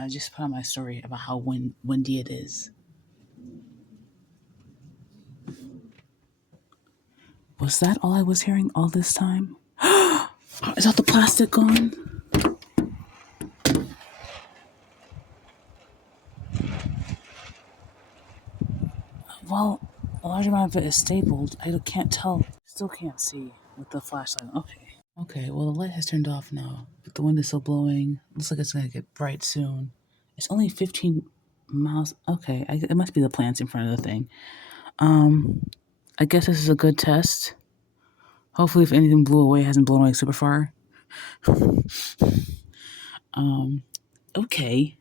I just put on my story about how windy it is. Was that all I was hearing all this time? Is that the plastic gone? Well, a large amount of it is stapled. I can't tell. Still can't see with the flashlight. Okay. Okay, well, the light has turned off now, but the wind is still blowing. Looks like it's gonna get bright soon. It's only 15 miles. Okay, it must be the plants in front of the thing. Um, I guess this is a good test. Hopefully, if anything blew away, it hasn't blown away super far. Um, okay.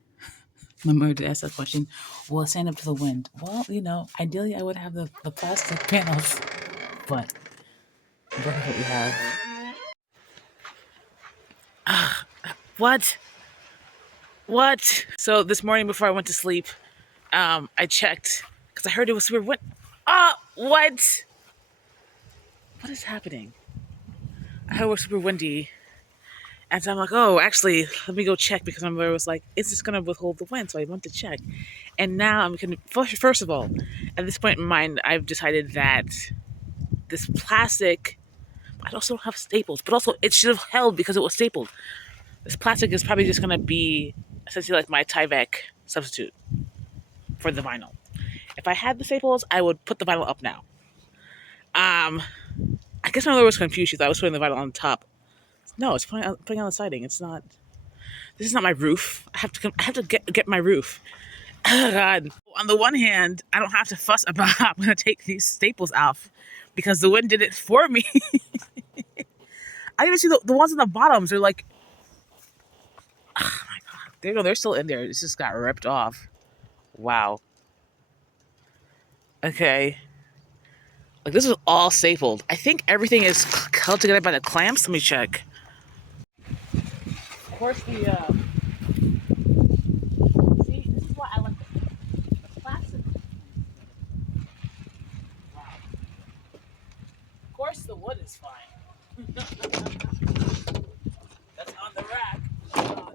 Remember to ask that question. Will it stand up to the wind? Well, ideally, I would have the plastic panels, but look at what we have. What? What? So this morning before I went to sleep, I checked because I heard it was super wind. What? What is happening? I heard it was super windy, and so I'm like, oh, actually, let me go check because my mother was like, is this gonna withhold the wind? So I went to check, and now I'm gonna. First of all, at this point in mind, I've decided that this plastic. I also don't have staples, but also it should have held because it was stapled. This plastic is probably just gonna be essentially like my Tyvek substitute for the vinyl. If I had the staples, I would put the vinyl up now. Um, I guess my mother was confused. She thought I was putting the vinyl on top. No, it's putting on the siding. It's not. This is not my roof. I have to get my roof. Oh God. On the one hand, I don't have to fuss about how I'm going to take these staples off because the wind did it for me. I even see the ones on the bottoms. They're like, oh my God. They're still in there. It just got ripped off. Wow. Okay. Like this is all stapled. I think everything is held together by the clamps. Let me check. Of course, see, this is why I like the plastic. Wow. Of course, the wood is fine. That's on the rack. Oh,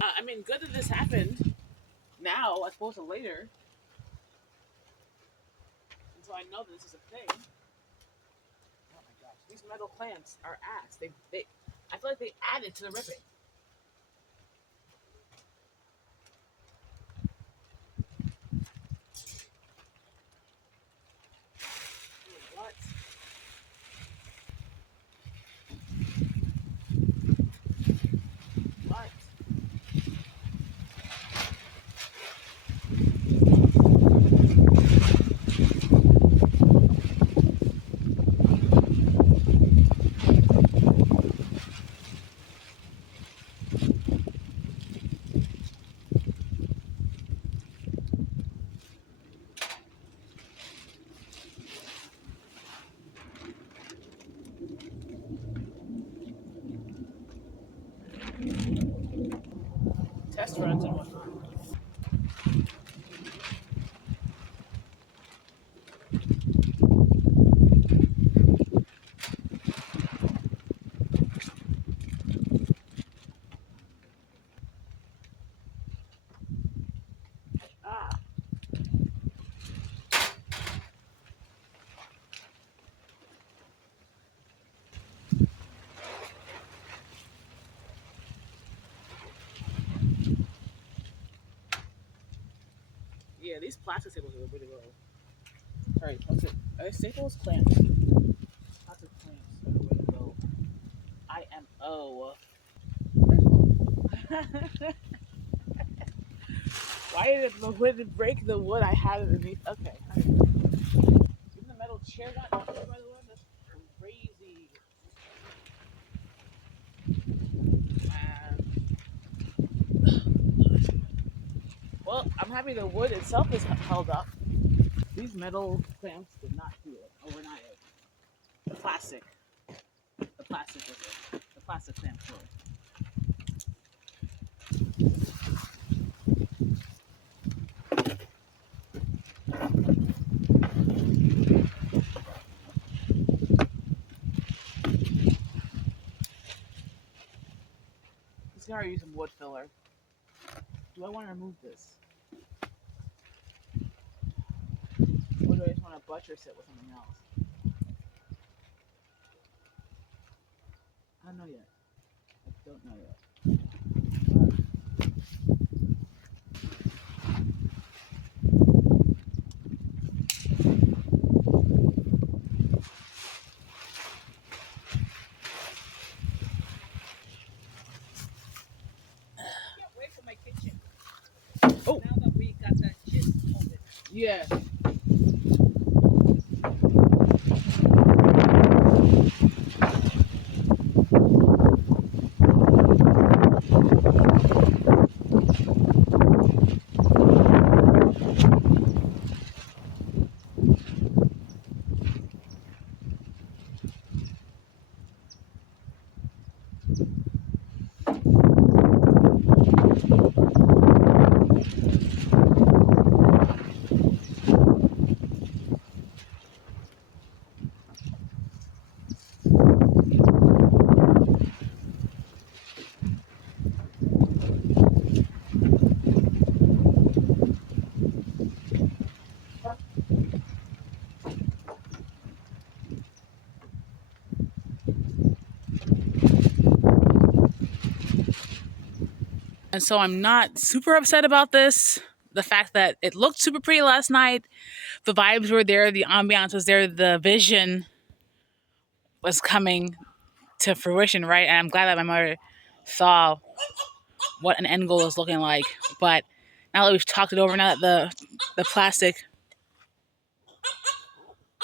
God. I mean, good that this happened now as opposed to later. And so I know that this is a thing. Oh my gosh, these metal clamps are ass. They I feel like they added to the ripping. restaurants and whatnot. Ah, yeah, these plastic tables are really low. Sorry, what's it? Staples clamps. Plastic clamps are the way to go. IMO. Why did the wood break the wood I had underneath? Okay. Even the metal chair got destroyed by the wood? That's crazy. Um, well, I'm happy the wood itself is held up. These metal clamps did not do it. Oh, we're not it. The plastic. The plastic was it. The plastic clamps were. Let's see how I use some wood filler. Do I want to remove this? Or do I just want to buttress it with something else? I don't know yet. I don't know yet. Can't wait for my kitchen. Oh. Now that we got that gist of it. Yeah. And so I'm not super upset about this. The fact that it looked super pretty last night, the vibes were there, the ambiance was there, the vision was coming to fruition, right? And I'm glad that my mother saw what an end goal is looking like. But now that we've talked it over, now that the plastic,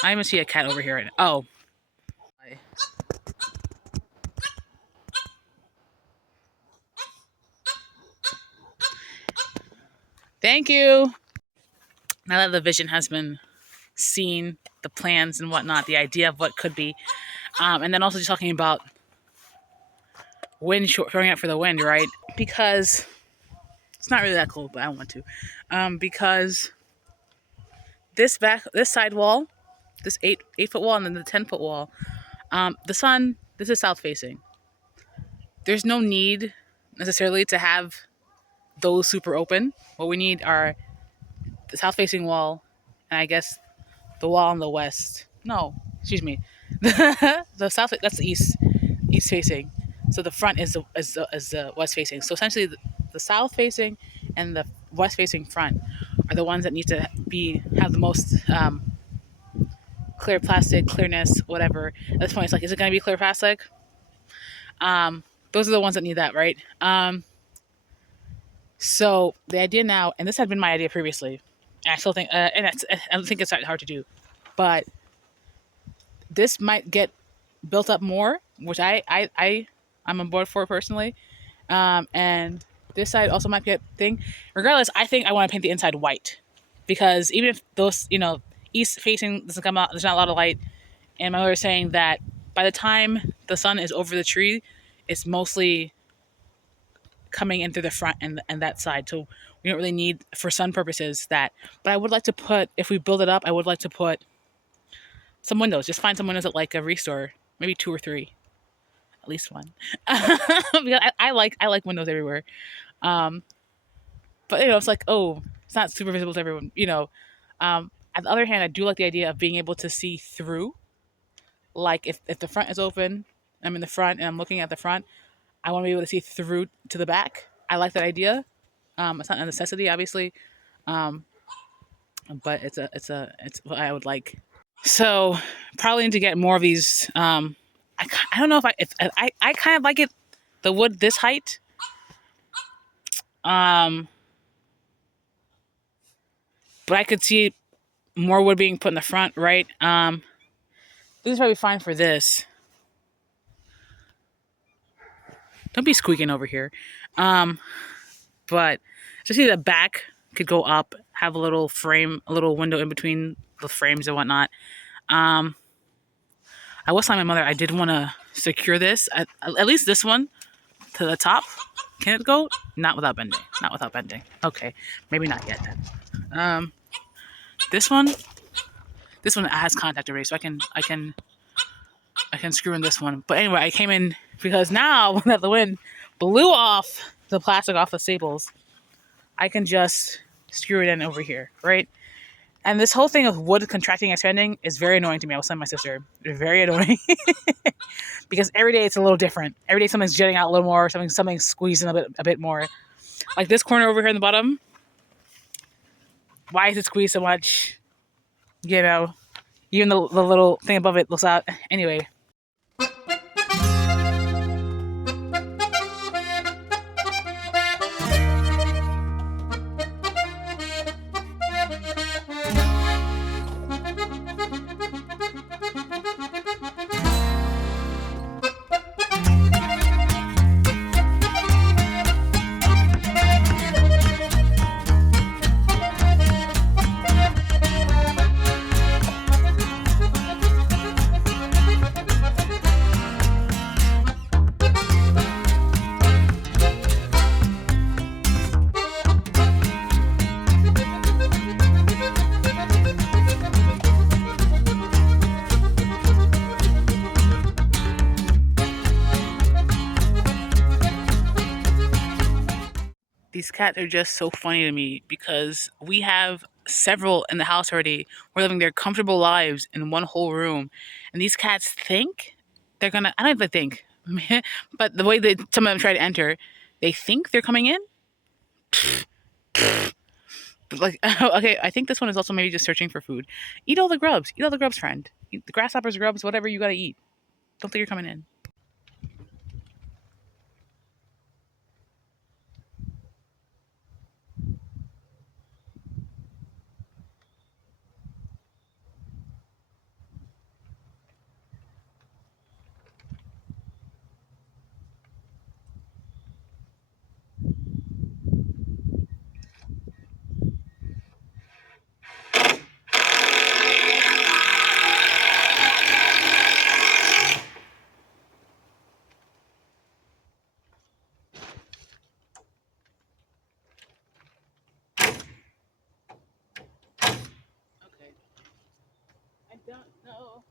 I even see a cat over here right now. Oh, thank you. Now that the vision has been seen, the plans and whatnot, the idea of what could be, and then also just talking about wind throwing out for the wind, right? Because it's not really that cold, but I want to. Because this side wall, this 8 foot wall, and then the 10 foot wall, the sun. This is south facing. There's no need necessarily to have those super open. What we need are the south facing wall, and I guess the wall on the west. No, excuse me. The south, that's the east facing. So the front is the west facing. So essentially, the south facing and the west facing front are the ones that need to have the most clear plastic, clearness, whatever. At this point, it's like, is it going to be clear plastic? Those are the ones that need that, right? So the idea now, and this had been my idea previously, and I still think, I don't think it's hard to do, but this might get built up more, which I'm on board for personally. And this side also might be a thing. Regardless, I think I want to paint the inside white because even if those, east facing doesn't come out, there's not a lot of light. And my mother was saying that by the time the sun is over the tree, it's mostly coming in through the front and that side. So we don't really need, for sun purposes, that. But I would like to put, if we build it up, I would like to put some windows. Just find some windows at like a restore, maybe 2 or 3, at least one. Because I like windows everywhere. But it's like, oh, it's not super visible to everyone. At the other hand, I do like the idea of being able to see through. Like if the front is open, I'm in the front and I'm looking at the front, I want to be able to see through to the back. I like that idea. It's not a necessity, obviously, but it's what I would like. So probably need to get more of these. I don't know if I kind of like it, the wood this height. But I could see more wood being put in the front, right? This is probably fine for this. Don't be squeaking over here. But just see the back could go up, have a little frame, a little window in between the frames and whatnot. I was telling my mother I did want to secure this, at least this one, to the top. Can it go? Not without bending. Not without bending. Okay, maybe not yet then. This one has contact already, so I can screw in this one. But anyway, I came in because now that the wind blew off the plastic off the staples, I can just screw it in over here, right? And this whole thing of wood contracting and expanding is very annoying to me. I was telling my sister, it's very annoying because every day it's a little different. Every day something's jetting out a little more, something's squeezing a bit more. Like this corner over here in the bottom. Why is it squeezed so much? Even the little thing above it looks out. Anyway. These cats are just so funny to me because we have several in the house already. We're living their comfortable lives in one whole room. And these cats think they're gonna, I don't even think, but the way that some of them try to enter, they think they're coming in. Like, okay, I think this one is also maybe just searching for food. Eat all the grubs. Eat all the grubs, friend. Eat the grasshoppers, grubs, whatever you gotta eat. Don't think you're coming in. I don't know.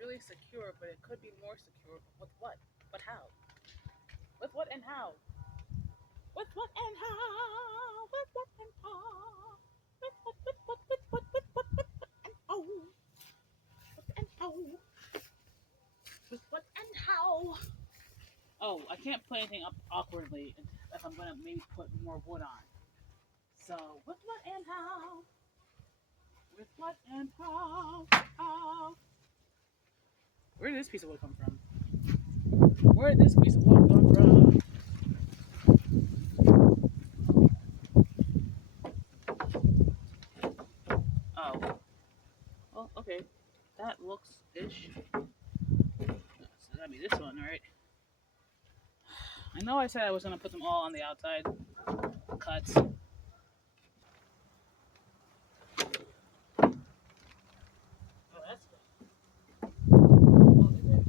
Really secure, but it could be more secure. With what? But how? With what and how? With what and how? With what and how? With what and how? With and how? With what and how? Oh, I can't put anything up awkwardly if I'm gonna maybe put more wood on. So, with what and how? With what and how? How? Where did this piece of wood come from? Where did this piece of wood come from? Oh. Well, okay. That looks ish. So that'd be this one, right? I know I said I was gonna put them all on the outside cuts. Oh, that's good. Oh, is it?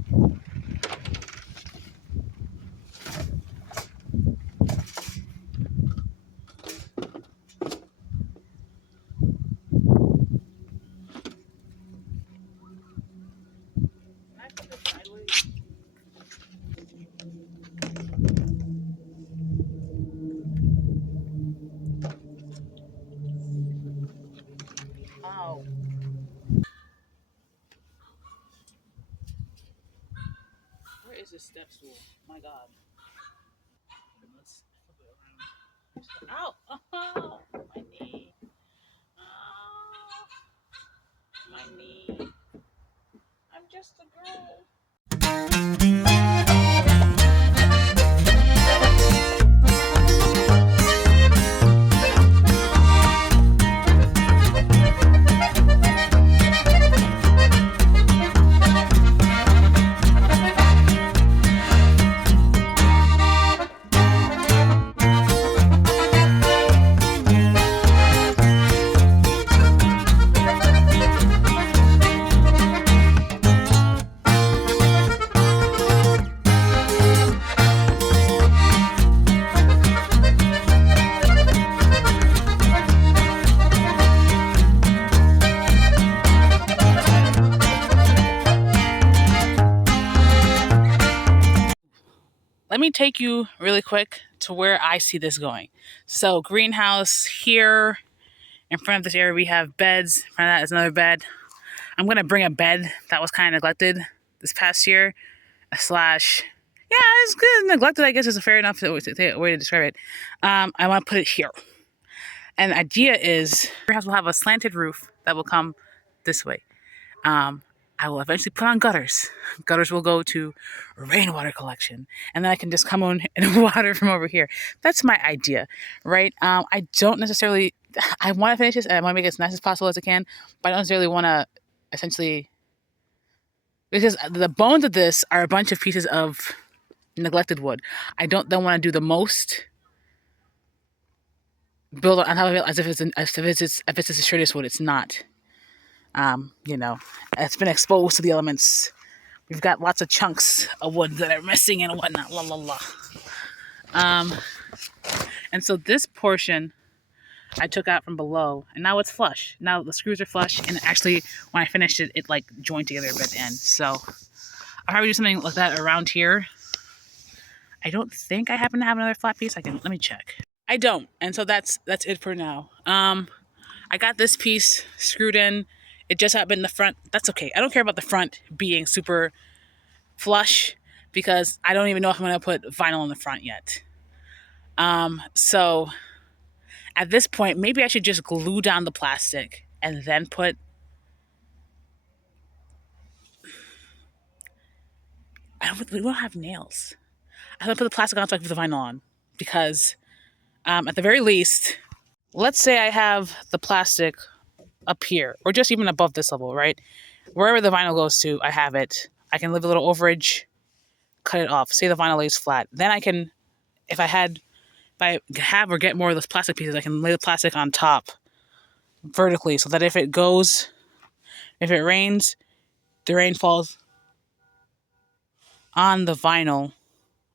is this step stool? My God. Let's flip it around. Ow! Oh, my knee. Oh, my knee. I'm just a girl. Let me take you really quick to where I see this going. So greenhouse here. In front of this area, we have beds. In front of that is another bed. I'm going to bring a bed that was kind of neglected this past year. Slash, yeah, it's good. Neglected, I guess, is a fair enough way to describe it. I want to put it here. And the idea is, your house will have a slanted roof that will come this way. I will eventually put on gutters. Gutters will go to rainwater collection. And then I can just come on and water from over here. That's my idea, right? I don't necessarily, I want to finish this and I want to make it as nice as possible as I can, but I don't necessarily want to essentially, because the bones of this are a bunch of pieces of neglected wood. I don't then want to do the most, build on top of it as if it's the shortest wood. It's not. It's been exposed to the elements. We've got lots of chunks of wood that are missing and whatnot. La la la. And so this portion I took out from below, and now it's flush. Now the screws are flush, and actually, when I finished it, it like joined together a bit in. So I'll probably do something like that around here. I don't think I happen to have another flat piece. Let me check. I don't, and so that's it for now. I got this piece screwed in. It just happened in the front. That's okay. I don't care about the front being super flush because I don't even know if I'm going to put vinyl in the front yet. So at this point, maybe I should just glue down the plastic and then put... we don't have nails. I'm going to put the plastic on so I can put the vinyl on because at the very least, let's say I have the plastic up here or just even above this level, right? Wherever the vinyl goes to, I have it. I can leave a little overage, cut it off. Say the vinyl lays flat. Then I can, if I have or get more of those plastic pieces, I can lay the plastic on top vertically so that if it rains, the rain falls on the vinyl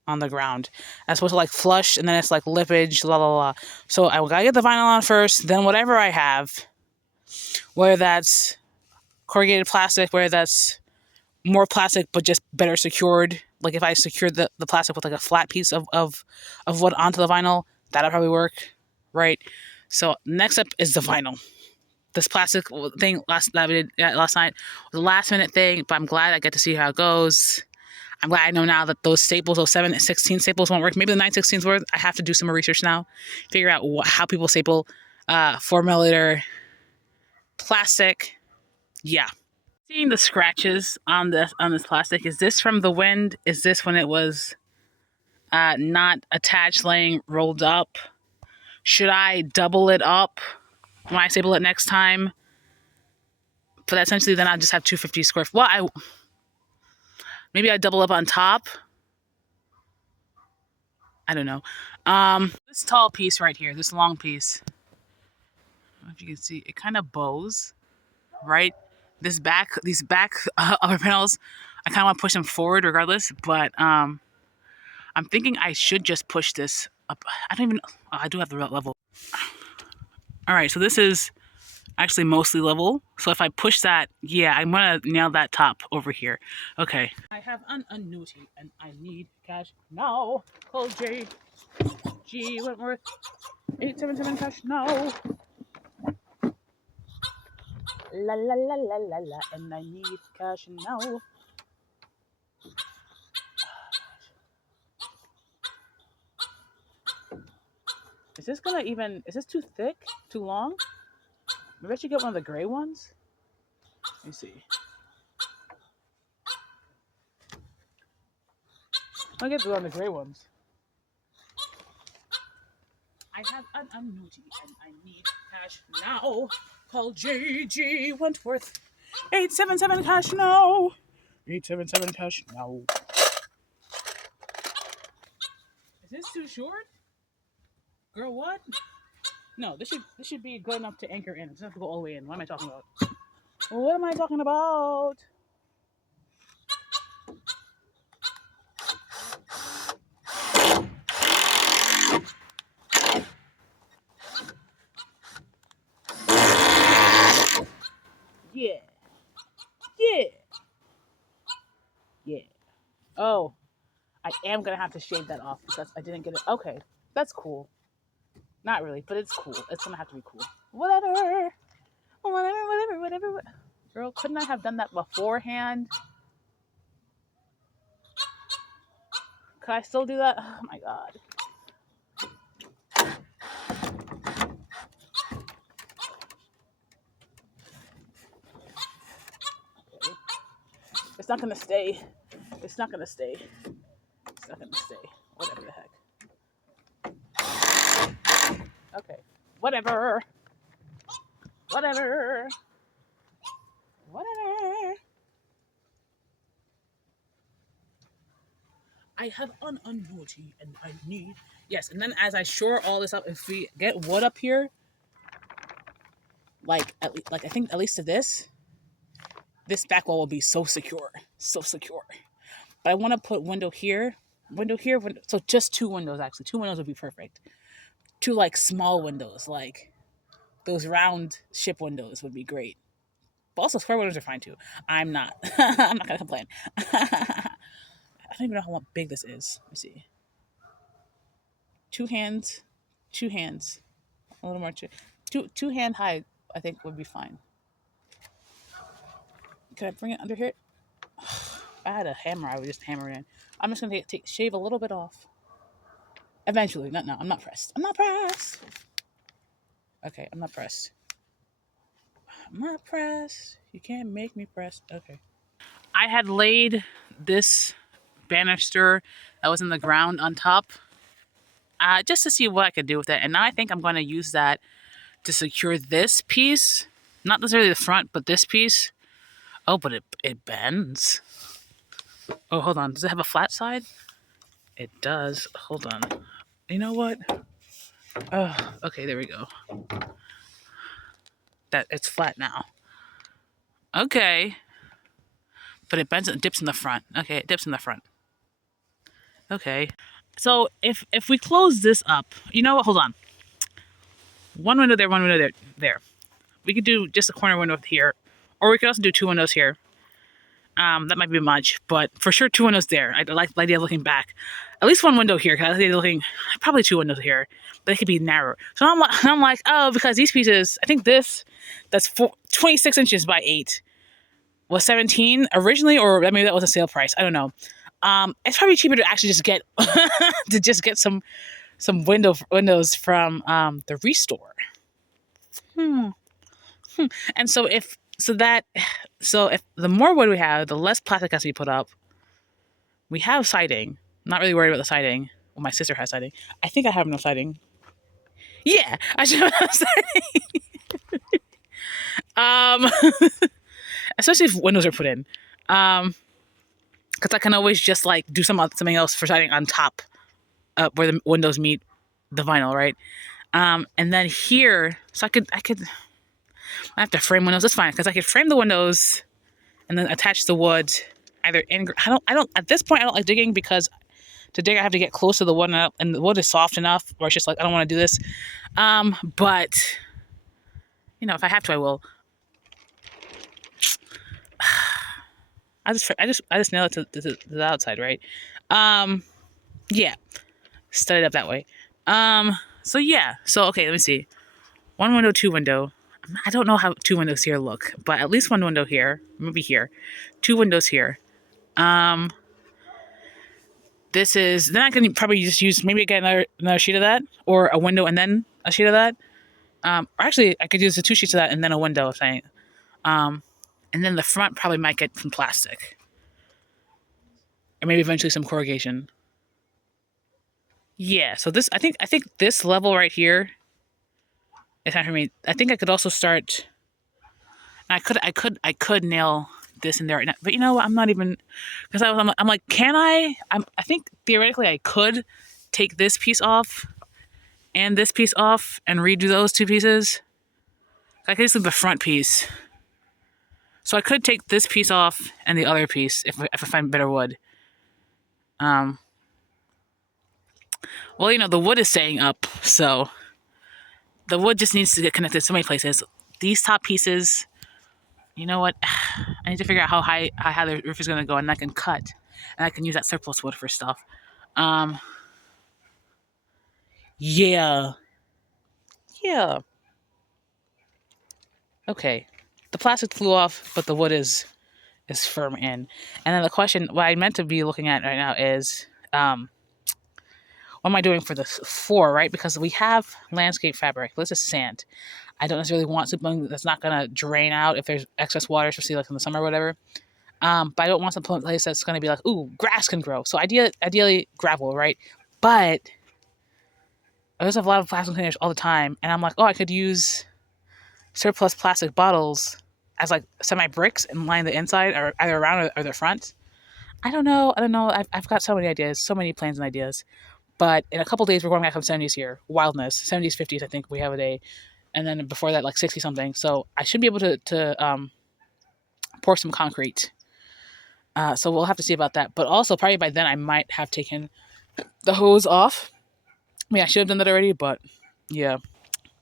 on the ground, as opposed to like flush and then it's like lippage, la la la. So I gotta get the vinyl on first, then whatever I have, whether that's corrugated plastic, whether that's more plastic but just better secured, like if I secured the plastic with like a flat piece of wood onto the vinyl, that'll probably work, right? So next up is the vinyl. This plastic thing that we did last night was a last minute thing, but I'm glad I get to see how it goes. I'm glad I know now that those staples, those 7/16 staples won't work. Maybe the 9/16s work. I have to do some more research now, figure out how people staple 4mm plastic. Yeah. Seeing the scratches on this plastic, is this from the wind? Is this when it was not attached, laying rolled up? Should I double it up when I staple it next time? But essentially then I'll just have 250 square feet. Well, maybe I double up on top. I don't know. This tall piece right here, this long piece, I don't know if you can see, it kind of bows, right? These back upper panels, I kind of want to push them forward regardless, but I'm thinking I should just push this up. I don't even know. Oh, I do have the level. All right, so this is actually mostly level. So if I push that, yeah, I'm going to nail that top over here. Okay. I have an annuity and I need cash now. Call J. G. Wentworth. 877 cash now. La la la la la la, and I need cash now. Is this gonna even, is this too thick? Too long? Maybe I should get one of the gray ones? Let me see. I'll get one of the gray ones. I have an annuity and I need cash now. Call JG Wentworth. 877 cash now. 877 cash now. Is this too short? Girl, what? No, this should be good enough to anchor in. It doesn't have to go all the way in. What am I talking about? What am I talking about? Yeah. Yeah. Yeah. Oh, I am going to have to shave that off because I didn't get it. Okay, that's cool. Not really, but it's cool. It's going to have to be cool. Whatever. Whatever. Girl, couldn't I have done that beforehand? Could I still do that? Oh my god. Okay. It's not gonna stay. It's not gonna stay. It's not gonna stay. Whatever the heck. Okay. Whatever. I have an annuity and I need. Yes, and then as I shore all this up, if we get wood up here, like I think at least to this back wall will be so secure. But I want to put window here, so just 2 windows actually. 2 windows would be perfect. 2 like small windows, like those round ship windows would be great. But also square windows are fine too. I'm not gonna complain. I don't even know how big this is. Let me see. 2 hands, a little more. Two hand high, I think would be fine. Can I bring it under here? If I had a hammer, I would just hammer it in. I'm just gonna shave a little bit off. Eventually, not now. I'm not pressed. Okay, I'm not pressed. You can't make me pressed. Okay. I had laid this banister that was in the ground on top just to see what I could do with it. And now I think I'm going to use that to secure this piece. Not necessarily the front, but this piece. Oh, but it bends. Oh, hold on. Does it have a flat side? It does. Hold on. You know what? Oh, okay, there we go. That it's flat now. Okay. But it bends and dips in the front. Okay, it dips in the front. Okay. So if we close this up, you know what? Hold on. 1 window there, 1 window there. We could do just a corner window here. Or we could also do 2 windows here. That might be much, but for sure 2 windows there. I like the idea of looking back. At least 1 window here, because I like the idea of looking, probably 2 windows here, but they could be narrower. So I'm like, oh, because these pieces, I think that's 26 inches by 8 was 17 originally, or maybe that was a sale price. I don't know. It's probably cheaper to actually just get some windows from the Restore. And so if the more wood we have, the less plastic has to be put up. We have siding. Not really worried about the siding. Well, my sister has siding. I think I have enough siding. Yeah, I should have enough siding. Especially if windows are put in. Because I can always just like do something else for siding on top where the windows meet the vinyl, right? And then here, so I have to frame windows. That's fine, because I could frame the windows and then attach the wood either in. I don't. At this point, I don't like digging, because to dig I have to get close to the wood, and the wood is soft enough where it's just like I don't want to do this. But if I have to, I will. I just nail it to the outside, right? Yeah, set it up that way. So yeah. So okay, let me see. 1 window, 2 window. I don't know how 2 windows here look, but at least 1 window here, maybe here, 2 windows here. This is, then I can probably just use, maybe get another sheet of that, or a window and then a sheet of that. Or actually, I could use the 2 sheets of that and then a window, if I, and then the front probably might get some plastic. Or maybe eventually some corrugation. Yeah, so this, I think this level right here is time for me. I think I could also start, I could nail this in there right now, but you know what, I'm not even, because I'm like, can I? I think theoretically I could take this piece off and this piece off and redo those 2 pieces. I could just leave the front piece. So I could take this piece off and the other piece if I find better wood. Well, you know, the wood is staying up, so the wood just needs to get connected so many places. These top pieces, you know what? I need to figure out how high the roof is going to go, and I can cut, and I can use that surplus wood for stuff. Yeah. Okay. The plastic flew off, but the wood is firm in. And then the question, what I meant to be looking at right now is, what am I doing for the floor, right? Because we have landscape fabric. This is sand. I don't necessarily want something that's not going to drain out if there's excess water, especially like in the summer or whatever. But I don't want some place that's going to be like, ooh, grass can grow. So ideally gravel, right? But I also have a lot of plastic containers all the time. And I'm like, oh, I could use surplus plastic bottles as like semi-bricks and line the inside or either around or the front. I don't know. I've got so many ideas, so many plans and ideas. But in a couple days, we're going back from 70s here. Wildness. 70s, 50s, I think we have a day. And then before that, like 60 something. So I should be able to pour some concrete. So we'll have to see about that. But also, probably by then, I might have taken the hose off. I mean, I should have done that already, but yeah.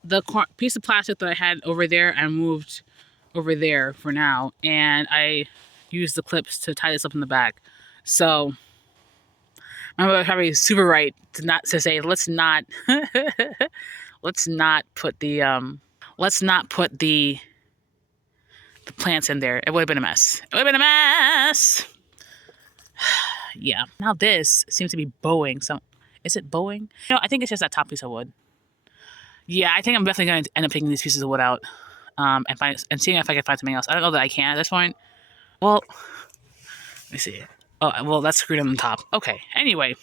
The piece of plastic that I had over there, I moved over there for now. And I used the clips to tie this up in the back. So I'm probably super right to say let's not put the plants in there. It would have been a mess. Yeah. Now this seems to be bowing. So is it bowing? No, I think it's just that top piece of wood. Yeah, I think I'm definitely going to end up taking these pieces of wood out and seeing if I can find something else. I don't know that I can at this point. Well, let me see. Oh, well, that's screwed on the top. Okay. Anyway.